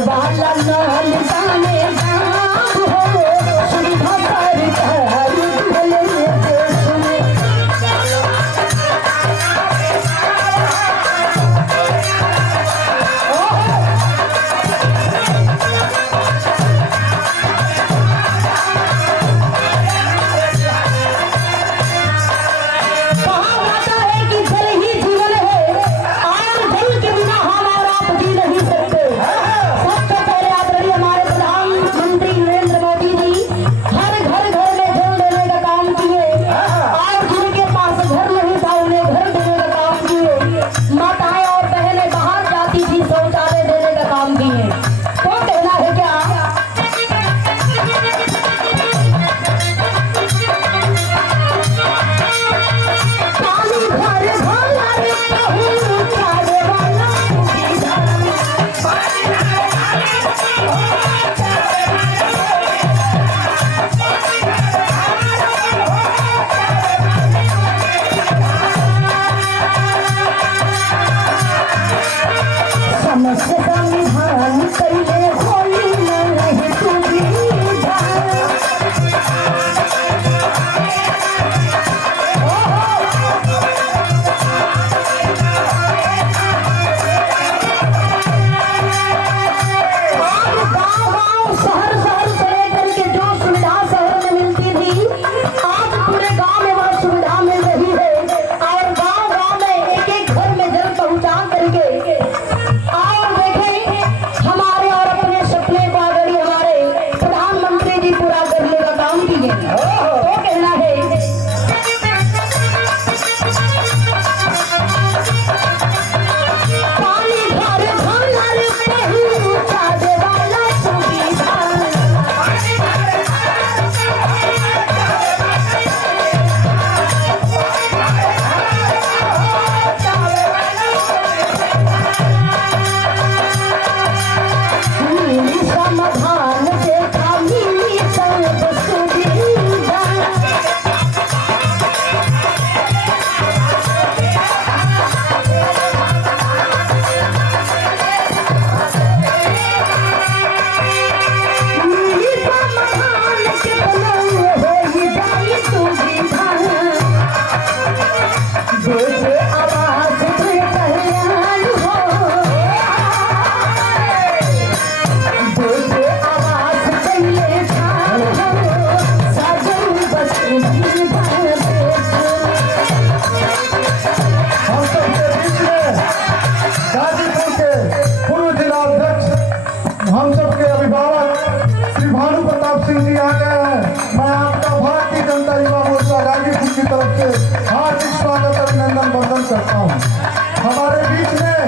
वाला लाल जाने जाम हो सुविधा सरकार भले देश में। हम सबके अभिभावक श्री भानु प्रताप सिंह जी आ गए हैं। मैं आपका भारतीय जनता युवा मोर्चा गाजीपुर की तरफ से हार्दिक स्वागत अभिनंदन वंदन करता हूँ। हमारे बीच में